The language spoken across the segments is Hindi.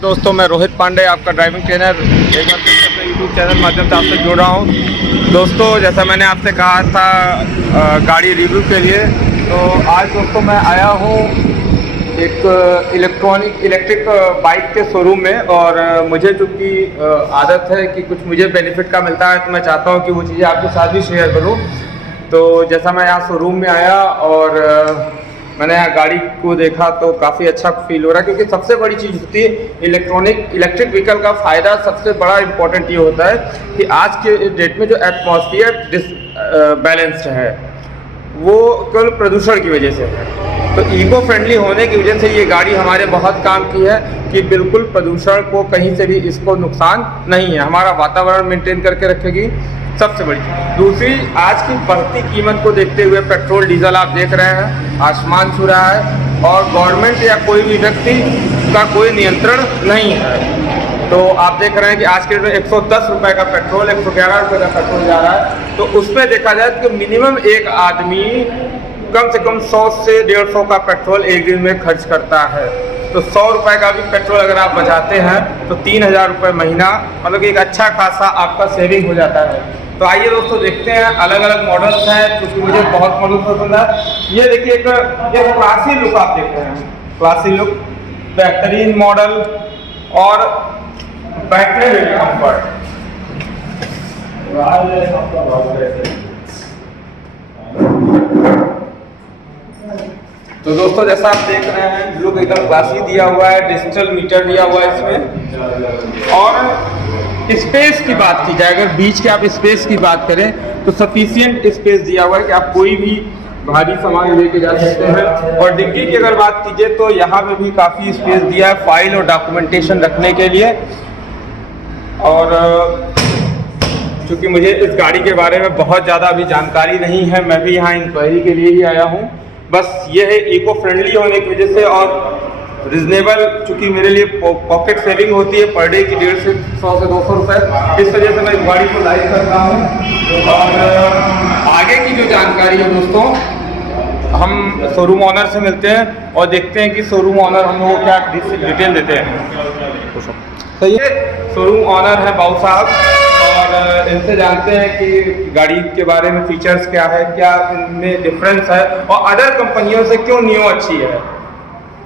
दोस्तों, मैं रोहित पांडे, आपका ड्राइविंग ट्रेनर, एक बार फिर अपने यूट्यूब चैनल माध्यम से आपसे जुड़ रहा हूँ। दोस्तों, जैसा मैंने आपसे कहा था गाड़ी रिव्यू के लिए, तो आज दोस्तों मैं आया हूँ एक इलेक्ट्रिक बाइक के शोरूम में। और मुझे चूँकि आदत है कि कुछ मुझे बेनिफिट का मिलता है, तो मैं चाहता हूँ कि वो चीज़ें आपके साथ भी शेयर करूँ। तो जैसा मैं यहाँ शोरूम में आया और मैंने यहाँ गाड़ी को देखा तो काफ़ी अच्छा फील हो रहा है, क्योंकि सबसे बड़ी चीज़ होती है इलेक्ट्रिक व्हीकल का फ़ायदा। सबसे बड़ा इम्पोर्टेंट ये होता है कि आज के डेट में जो एटमॉस्फेयर बैलेंस्ड है वो केवल प्रदूषण की वजह से है। तो इको फ्रेंडली होने की वजह से ये गाड़ी हमारे बहुत काम की है कि बिल्कुल प्रदूषण को कहीं से भी इसको नुकसान नहीं है, हमारा वातावरण मेंटेन करके रखेगी। सबसे बड़ी दूसरी, आज की बढ़ती कीमत को देखते हुए पेट्रोल डीजल आप देख रहे हैं आसमान छू रहा है, और गवर्नमेंट या कोई भी व्यक्ति का कोई नियंत्रण नहीं है। तो आप देख रहे हैं कि आज के डेट में 110 रुपये का पेट्रोल, 111 रुपये का पेट्रोल जा रहा है। तो उसमें देखा जाए तो मिनिमम एक आदमी कम से कम 100 से 150 का पेट्रोल एक दिन में खर्च करता है। तो 100 रुपये का भी पेट्रोल अगर आप बचाते हैं तो 3000 रुपये महीना, मतलब कि एक अच्छा खासा आपका सेविंग हो जाता है। तो आइए दोस्तों देखते हैं, अलग अलग मॉडल्स हैं, क्योंकि मुझे बहुत मॉडल पसंद है। ये देखिए एक क्लासी लुक आप देख रहे हैं, क्लासी लुक, बेहतरीन मॉडल और बैटरी में कंफर्ट। तो दोस्तों, जैसा आप देख रहे हैं लुक एकदम क्लासी दिया हुआ है, डिजिटल मीटर दिया हुआ है इसमें। और स्पेस की बात की जाए, अगर बीच के आप स्पेस की बात करें तो सफिशिएंट स्पेस दिया हुआ है कि आप कोई भी भारी सामान लेके जा सकते हैं। और डिग्गी की अगर बात कीजिए तो यहाँ पे भी काफ़ी स्पेस दिया है फाइल और डॉक्यूमेंटेशन रखने के लिए। और चूँकि मुझे इस गाड़ी के बारे में बहुत ज़्यादा अभी जानकारी नहीं है, मैं भी यहाँ इंक्वायरी के लिए ही आया हूँ। बस ये है इको फ्रेंडली होने की वजह से, और रिजनेबल, चूँकि मेरे लिए पॉकेट सेविंग होती है पर डे की 150 से 200 रुपये, इस वजह से मैं इस गाड़ी को लाइक करता हूँ। और आगे की जो जानकारी है दोस्तों, हम शोरूम ऑनर से मिलते हैं और देखते हैं कि शोरूम ऑनर हम लोगों को क्या डिटेल देते हैं। तो ये शोरूम ऑनर है बाबू साहब, और इनसे जानते हैं कि गाड़ी के बारे में फीचर्स क्या है, क्या इनमें डिफरेंस है और अदर कंपनियों से क्यों नियो अच्छी है।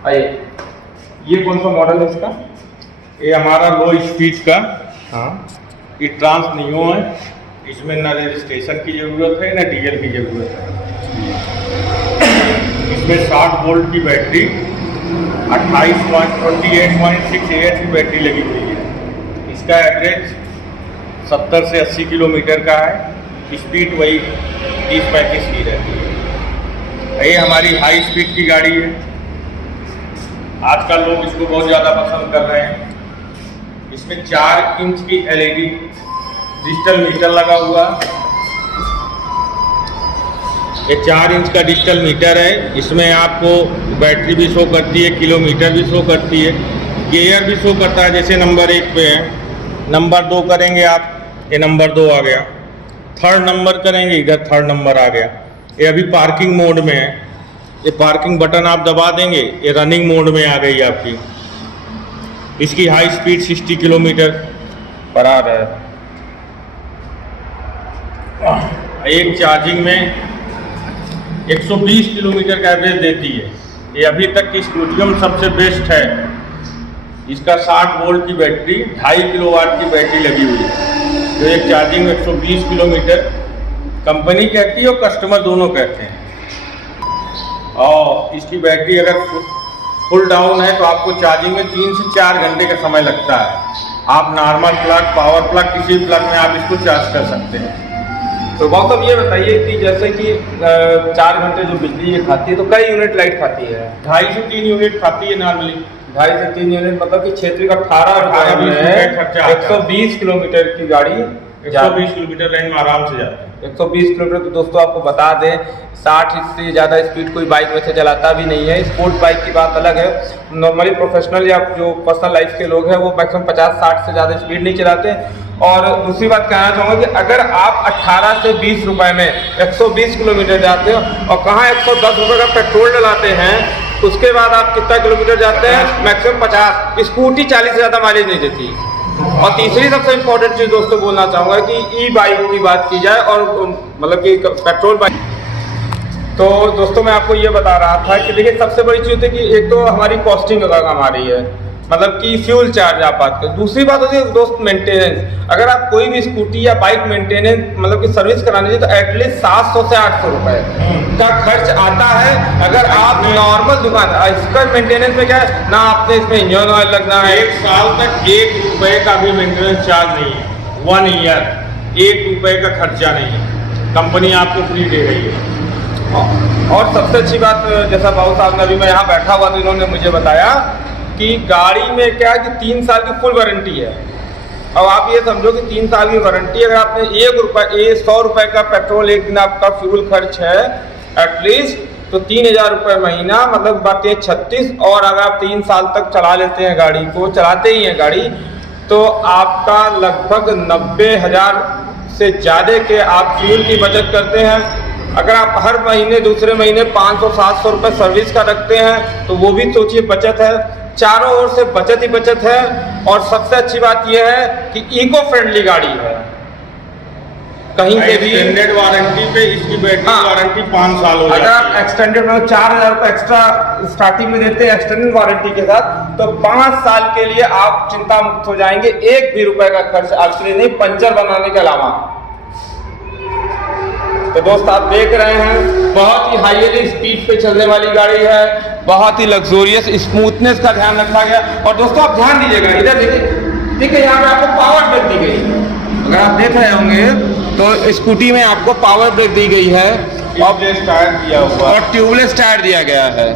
आइए, ये कौन सा मॉडल है इसका? ये हमारा लो स्पीड का, हाँ, ये ट्रांस नियो है। इसमें ना रजिस्ट्रेशन की ज़रूरत है ना डीजल की ज़रूरत है। इसमें 60 वोल्ट की बैटरी, 28.6 AH की बैटरी लगी हुई है। इसका एवरेज 70 से 80 किलोमीटर का है। स्पीड वही 30-35 की रहती है। ये हमारी हाई स्पीड की गाड़ी है, आजकल लोग इसको बहुत ज़्यादा पसंद कर रहे हैं। इसमें 4 इंच की LED डिजिटल मीटर लगा हुआ है। ये 4 इंच का डिजिटल मीटर है। इसमें आपको बैटरी भी शो करती है, किलोमीटर भी शो करती है, गियर भी शो करता है। जैसे नंबर 1 पे है, नंबर 2 करेंगे आप, ये नंबर 2 आ गया। थर्ड नंबर करेंगे, इधर थर्ड नंबर आ गया। ये अभी पार्किंग मोड में है, ये पार्किंग बटन आप दबा देंगे, ये रनिंग मोड में आ गई आपकी। इसकी हाई स्पीड 60 किलोमीटर पर आ रहा है। एक चार्जिंग में 120 किलोमीटर का एवरेज देती है। ये अभी तक की स्कूटियम सबसे बेस्ट है। इसका 60 वोल्ट की बैटरी, 2.5 किलोवाट की बैटरी लगी हुई है। तो एक चार्जिंग में 120 किलोमीटर कंपनी कहती है और कस्टमर दोनों कहते हैं। और इसकी बैटरी अगर फुल डाउन है तो आपको चार्जिंग में 3 से 4 घंटे का समय लगता है। आप नॉर्मल प्लग, पावर प्लग, किसी प्लग में आप इसको चार्ज कर सकते हैं। तो बहुत अब ये बताइए कि जैसे कि 4 घंटे जो बिजली ये खाती है तो कई यूनिट लाइट खाती है? 2.5 से 3 यूनिट खाती है नॉर्मली। 2.5 से 3 यूनिट मतलब कि क्षेत्र का 18 रुपये, 120 किलोमीटर की गाड़ी 120 किलोमीटर रेंज में आराम से जाते हैं। 120 किलोमीटर। तो दोस्तों आपको बता दें, 60 से ज़्यादा स्पीड कोई बाइक वैसे चलाता भी नहीं है। स्पोर्ट बाइक की बात अलग है। नॉर्मली प्रोफेशनल या जो पर्सनल लाइफ के लोग हैं वो मैक्सिमम 50-60 से ज़्यादा स्पीड नहीं चलाते। और दूसरी बात कहना चाहूँगा कि अगर आप 18 से 20 रुपये में 120 किलोमीटर जाते हो और कहाँ 110 रुपये का पेट्रोल डलाते हैं, उसके बाद आप कितना किलोमीटर जाते हैं, मैक्सिमम 50। स्कूटी 40 से ज़्यादा माइलेज नहीं देती। और तीसरी सबसे इम्पोर्टेंट चीज़ दोस्तों बोलना चाहूँगा कि ई बाइक की बात की जाए और मतलब कि पेट्रोल बाइक, तो दोस्तों मैं आपको ये बता रहा था कि देखिए सबसे बड़ी चीज़ है कि एक तो हमारी कॉस्टिंग अगर कम आ रही है, मतलब कि फ्यूल चार्ज आप बात करें। दूसरी बात होती है दोस्त मेंटेनेंस। अगर आप कोई भी स्कूटी या बाइक मेंटेनेंस मतलब कि सर्विस करानी चाहिए तो एटलीस्ट 700 से 800 रुपये का खर्च आता है। अगर आप नॉर्मल दुकान, इसका मेंटेनेंस में क्या है ना, आपने इसमें इंजन ऑयल लगना है। 1 साल तक 1 रुपये का भी मेंटेनेंस चार्ज नहीं है। 1 ईयर 1 रुपये का खर्चा नहीं है, कंपनी आपको फ्री दे रही है। और सबसे अच्छी बात, जैसा बाबू साहब ने अभी मैं यहाँ बैठा हुआ तो इन्होंने मुझे बताया कि गाड़ी में क्या है कि 3 साल की फुल वारंटी है। अब आप ये समझो कि 3 साल की वारंटी, अगर आपने 100 रुपये का पेट्रोल एक दिन आपका फ्यूल खर्च है एटलीस्ट, तो 3000 रुपये महीना, मतलब बात ये 36। और अगर आप 3 साल तक चला लेते हैं गाड़ी को, चलाते ही हैं गाड़ी, तो आपका लगभग 90,000 से ज़्यादा के आप फ्यूल की बचत करते हैं। अगर आप हर महीने दूसरे महीने 500-700 रुपये सर्विस का रखते हैं तो वो भी सोचिए बचत है। चारों ओर से बचत ही बचत है। और सबसे अच्छी बात यह है कि इको फ्रेंडली गाड़ी है, कहीं से भी एक्सटेंडेड वारंटी पे इसकी बैटरी वारंटी 5 साल हो जाती है। अगर आप एक्सटेंडेड मतलब 4000 रुपये एक्स्ट्रा स्टार्टिंग में देते हैं एक्सटेंडेड वारंटी के साथ, तो 5 साल के लिए आप चिंता मुक्त हो जाएंगे। 1 भी रुपए का खर्च आपके लिए नहीं, पंचर बनाने के अलावा। तो दोस्त आप देख रहे हैं बहुत ही हाईली स्पीड पे चलने वाली गाड़ी है, बहुत ही लग्जोरियस स्मूथनेस का ध्यान रखा गया। और दोस्तों आप ध्यान दीजिएगा, इधर देखिए, ठीक है, यहाँ पे आपको पावर ब्रेक दी गई। अगर आप देख रहे होंगे तो स्कूटी में आपको पावर ब्रेक दी गई है और ट्यूबलेस टायर दिया हुआ और ट्यूबलेस टायर दिया गया है।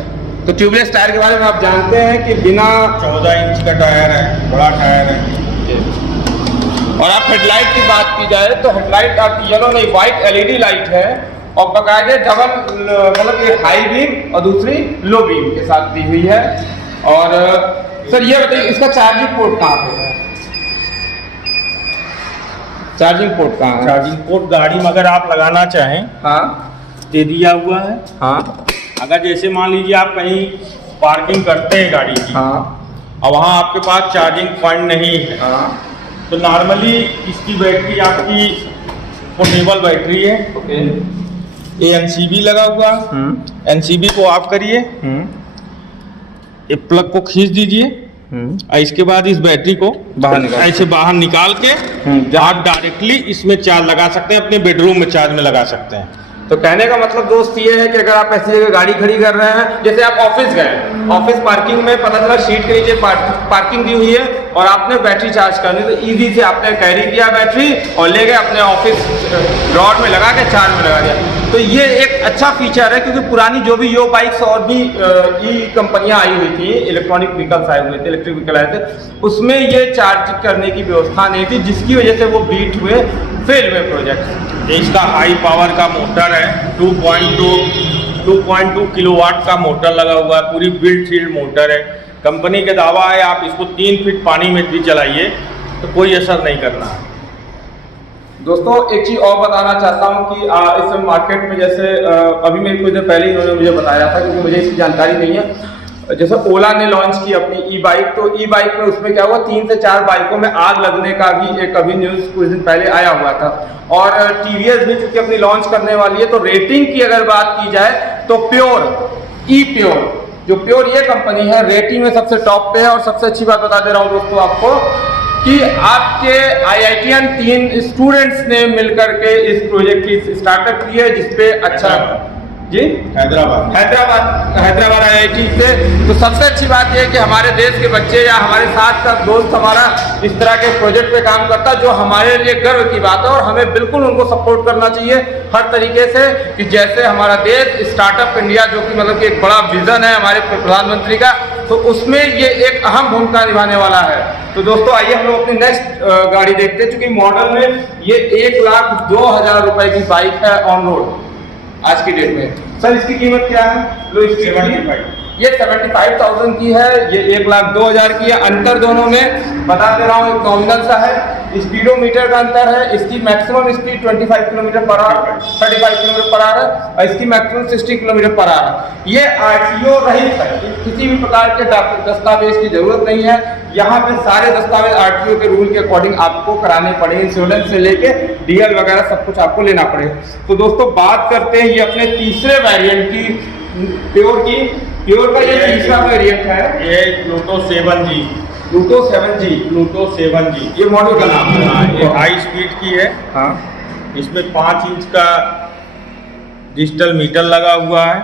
तो ट्यूबलेस टायर के बारे में आप जानते हैं कि बिना 14 इंच का टायर है, बड़ा टायर है। और आप हेडलाइट की बात की जाए तो हेडलाइट आपकी येलो नहीं व्हाइट एलईडी लाइट है और बकायदे डबल मतलब एक हाई बीम और दूसरी लो बीम के साथ दी हुई है। और सर ये बताइए इसका चार्जिंग पोर्ट कहाँ पे है? चार्जिंग पोर्ट कहाँ है? चार्जिंग पोर्ट गाड़ी में अगर आप लगाना चाहें हाँ दे दिया हुआ है। हाँ अगर जैसे मान लीजिए आप कहीं पार्किंग करते हैं गाड़ी की हाँ और वहाँ आपके पास चार्जिंग पॉइंट नहीं है, हाँ तो नॉर्मली इसकी बैटरी आपकी पोर्टेबल बैटरी है। ओके। ये एनसीबी लगा हुआ, एनसीबी को ऑफ करिए, ये प्लग को खींच दीजिए और इसके बाद इस बैटरी को ऐसे बाहर निकाल के आप डायरेक्टली इसमें चार्ज लगा सकते हैं, अपने बेडरूम में चार्ज में लगा सकते हैं। तो कहने का मतलब दोस्त ये है कि अगर आप ऐसी जगह गाड़ी खड़ी कर रहे हैं, जैसे आप ऑफिस गए, ऑफिस पार्किंग में पता चला शीट के नीचे पार्किंग दी हुई है और आपने बैटरी चार्ज करनी, तो इजी से आपने कैरी किया बैटरी और ले गए अपने ऑफिस रॉड में लगा के चार्ज में लगा दिया। तो ये एक अच्छा फीचर है, क्योंकि पुरानी जो भी यो बाइक्स और भी ई कंपनियां आई हुई थी, इलेक्ट्रॉनिक व्हीकल्स आए हुए थे, इलेक्ट्रिक व्हीकल आए थे, उसमें ये चार्ज करने की व्यवस्था नहीं थी, जिसकी वजह से वो बीट हुए, फेल हुए प्रोजेक्ट। इसका हाई पावर का मोटर है, 2.2 किलोवाट का मोटर लगा हुआ है, पूरी बिल्ट शील्ड मोटर है। कंपनी का दावा है आप इसको 3 फीट पानी में भी चलाइए तो कोई असर नहीं करना है। दोस्तों एक चीज़ और बताना चाहता हूँ कि इस मार्केट में जैसे अभी मेरे कुछ देर पहले इन्होंने मुझे बताया था, क्योंकि मुझे इसकी जानकारी नहीं है, जैसे ओला ने लॉन्च की अपनी ई बाइक, तो ई बाइक में उसमें क्या हुआ 3 से 4 बाइकों में आग लगने का भी एक अभी न्यूज़ कुछ दिन पहले आया हुआ था। और टीवीएस भी चूंकि अपनी लॉन्च करने वाली है, तो रेटिंग की अगर बात की जाए तो प्योर जो प्योर ये कंपनी है रेटिंग में सबसे टॉप पे है। और सबसे अच्छी बात बता दे रहा हूँ दोस्तों आपको कि आपके IITian 3 स्टूडेंट्स ने मिलकर के इस प्रोजेक्ट की स्टार्टअप की है, जिसपे अच्छा जी हैदराबाद IIT से। तो सबसे अच्छी बात यह है कि हमारे देश के बच्चे या हमारे साथ का दोस्त हमारा इस तरह के प्रोजेक्ट पे काम करता है, जो हमारे लिए गर्व की बात है। और हमें बिल्कुल उनको सपोर्ट करना चाहिए हर तरीके से, कि जैसे हमारा देश स्टार्टअप इंडिया, जो कि मतलब कि एक बड़ा विजन है हमारे प्रधानमंत्री का, तो उसमें ये एक अहम भूमिका निभाने वाला है। तो दोस्तों आइए हम लोग अपनी नेक्स्ट गाड़ी देखते हैं, चूंकि मॉडल में ये 1,02,000 रुपए की बाइक है ऑन रोड आज की डेट में। सर इसकी कीमत क्या है? लो इसकी ये 75,000 की है, ये 1,02,000 की है। अंतर दोनों में बता दे रहा हूँ, एक नॉमिनल सा है, स्पीडोमीटर का अंतर है। इसकी maximum speed 25 kilometre per hour, 35 kilometre per hour है, और इसकी मैक्सिमम 60 किलोमीटर पर आवर। ये आरटीओ रहित है, किसी भी प्रकार के दस्तावेज की जरूरत नहीं है। यहाँ पे सारे दस्तावेज आरटीओ के रूल के अकॉर्डिंग आपको कराने पड़ेंगे, इंश्योरेंस से लेके डीएल वगैरह सब कुछ आपको लेना पड़ेगा। तो दोस्तों बात करते हैं ये अपने तीसरे वेरिएंट की, प्योर की। प्योर का ये तीसरा वेरिएंट है, ये Pluto 7G। Pluto 7G, Pluto 7G ये मॉडल का नाम है। ये हाई स्पीड की है। हाँ, इसमें 5 इंच का डिजिटल मीटर लगा हुआ है।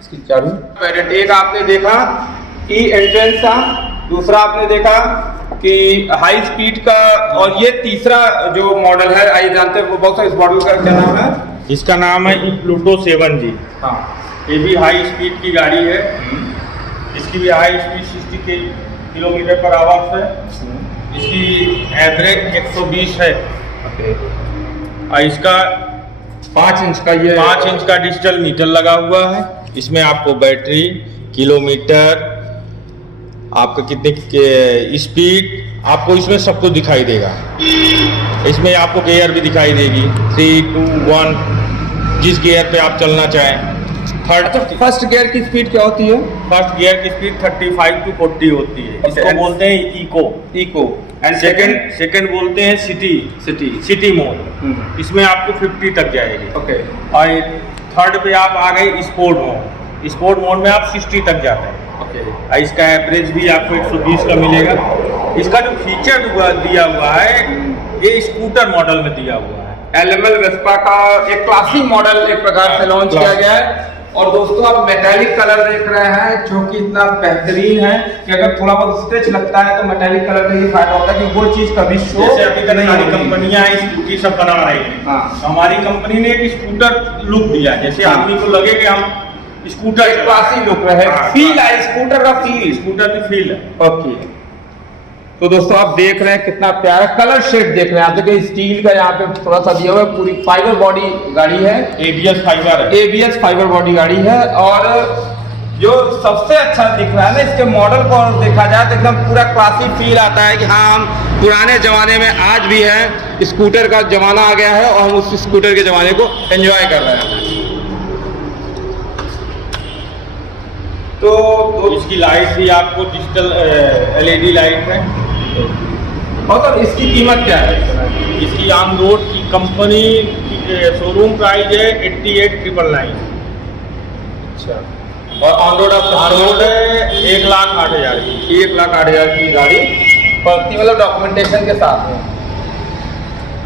इसकी चाबी। वेरिएंट एक आपने देखा कि एंट्रेंस था, दूसरा आपने देखा कि हाई स्पीड का, और ये तीसरा जो मॉडल है, आइए जानते हैं वो बहुत सारे इस मॉडल का क्या नाम है। इसका नाम है प्लूटो 7G। हाँ, ये भी हाई स्पीड की गाड़ी है। इसकी भी high speed 60 kilometre per hour है। इसकी एवरेज 120 है। और इसका 5 इंच का, ये 5 इंच का डिजिटल मीटर लगा हुआ है। इसमें आपको बैटरी, किलोमीटर, आपका कितने स्पीड, आपको इसमें सब कुछ दिखाई देगा। इसमें आपको गियर भी दिखाई देगी, 3, 2, 1, जिस गियर पे आप चलना चाहें। फर्स्ट गियर की स्पीड क्या होती है? फर्स्ट गियर की स्पीड 35 to 40 होती है। इसको बोलते हैं इको। एंड सेकंड बोलते हैं सिटी मोड। इसमें आपको 50 तक जाएगी। ओके। और थर्ड पे आप आ गए स्पोर्ट मोड में आप 60 तक जाते हैं। ओके। इसका एवरेज भी आपको 120 का मिलेगा। इसका जो फीचर दिया हुआ है, ये स्कूटर मॉडल में दिया हुआ है। एलएमएल वेस्पा का एक क्लासिक मॉडल एक प्रकार से लॉन्च किया गया है। और दोस्तों आप मेटालिक कलर देख रहे हैं, जो कि इतना बेहतरीन है कि अगर थोड़ा बहुत स्क्रैच लगता है तो मेटालिक कलर का ये फायदा होता है कि वो चीज कभी शो, जैसे अभी तक सारी कंपनियां स्कूटी सब बना रही हैं। हाँ। तो हमारी कंपनी ने एक स्कूटर लुक दिया, जैसे आदमी को लगे कि हम स्कूटर क्लासिक लुक रहे, फील है स्कूटर का, स्कूटर की फील है। ओके। तो दोस्तों आप देख रहे हैं कितना प्यारा कलर शेड देख रहे हैं आप। देखिए स्टील का यहाँ पे थोड़ा सा दिया हुआ है, पूरी फाइबर बॉडी गाड़ी है, ABS फाइबर है। ABS फाइबर बॉडी गाड़ी है। और जो सबसे अच्छा दिख रहा है ना इसके मॉडल को देखा जाए तो एकदम पूरा क्लासिक फील आता है कि हाँ हम पुराने जमाने में आज भी हैं, स्कूटर का जमाना आ गया है और हम उस स्कूटर के जमाने को एंजॉय कर रहे हैं। तो इसकी लाइट भी आपको डिजिटल LED लाइट है। और इसकी कीमत क्या है? इसकी ऑन रोड की कंपनी की शोरूम प्राइस है 88,999। अच्छा। और ऑन रोड है 1,08,000 की। 1,08,000 की गाड़ी पड़ती, मतलब डॉक्यूमेंटेशन के साथ में।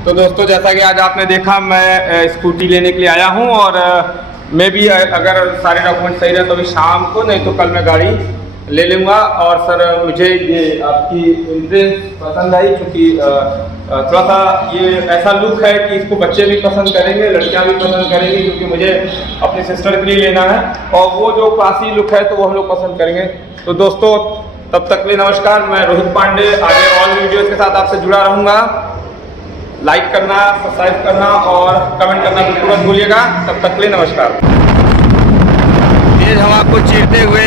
तो दोस्तों जैसा कि आज आपने देखा, मैं स्कूटी लेने के लिए आया हूँ, और मैं भी अगर सारे डॉक्यूमेंट सही रहे तो अभी शाम को, नहीं तो कल मैं गाड़ी ले लूँगा। और सर मुझे ये आपकी इंट्रेंस पसंद आई, क्योंकि थोड़ा सा ये ऐसा लुक है कि इसको बच्चे भी पसंद करेंगे, लड़कियां भी पसंद करेंगी, क्योंकि मुझे अपनी सिस्टर के लिए लेना है, और वो जो क्लासी लुक है तो वो हम लोग पसंद करेंगे। तो दोस्तों तब तक के लिए नमस्कार, मैं रोहित पांडे आगे और वीडियोज़ के साथ आपसे जुड़ा रहूँगा। लाइक करना, सब्सक्राइब करना और कमेंट करना बिल्कुल मत भूलिएगा। तब तक के लिए नमस्कार। तेज हवा को चीरते हुए